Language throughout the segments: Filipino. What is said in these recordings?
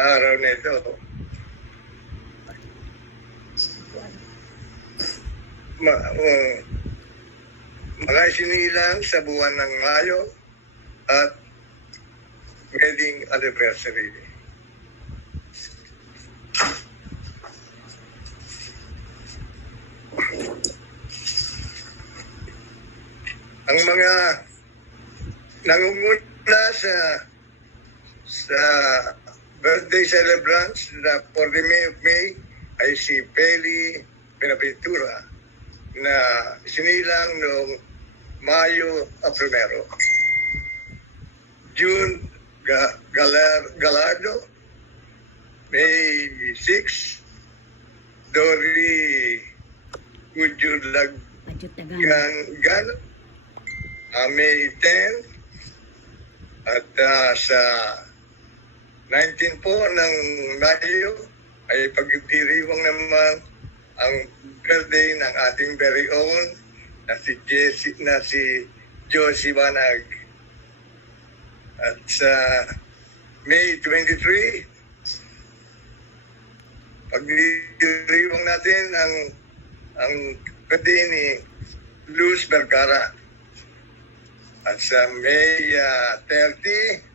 araw nito. Mga sinilang sa buwan ng Mayo at wedding anniversary. Ang mga nangunguna sa birthday celebrants na for the May ay si Peli Benaventura na sinilang noong Mayo 1. June Gallardo, May 6. Dory Gano, May 10. At sa 19 po ng Mayo ay pagdiriwang naman ang birthday ng ating very own na si Josie Banag. At sa May 23, pagdiriwang natin ang birthday ni Luz Vergara. At sa May 30,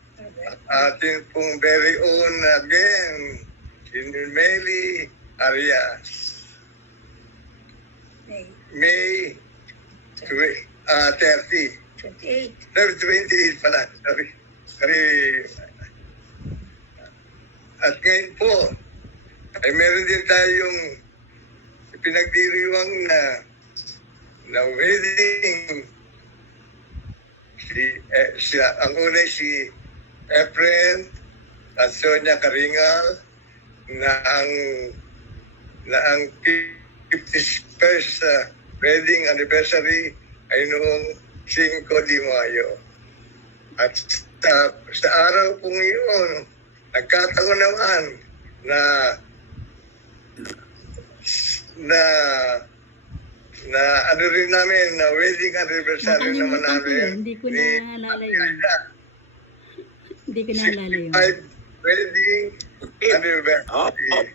atin pong very own again, si Meli Arias. May 30. 28 pala. Sorry. At ngayon po, ay meron din tayong pinagdiriwang na wedding. Ang una si Efren at Sonia Karingal na ang 51st wedding anniversary ay noong 5 de Mayo. At sa araw pong iyon, nagkataon naman na ano rin namin, na wedding anniversary naman namin. Hindi ko naalala yun. Hindi ko naalala yun. 65 wedding anniversary.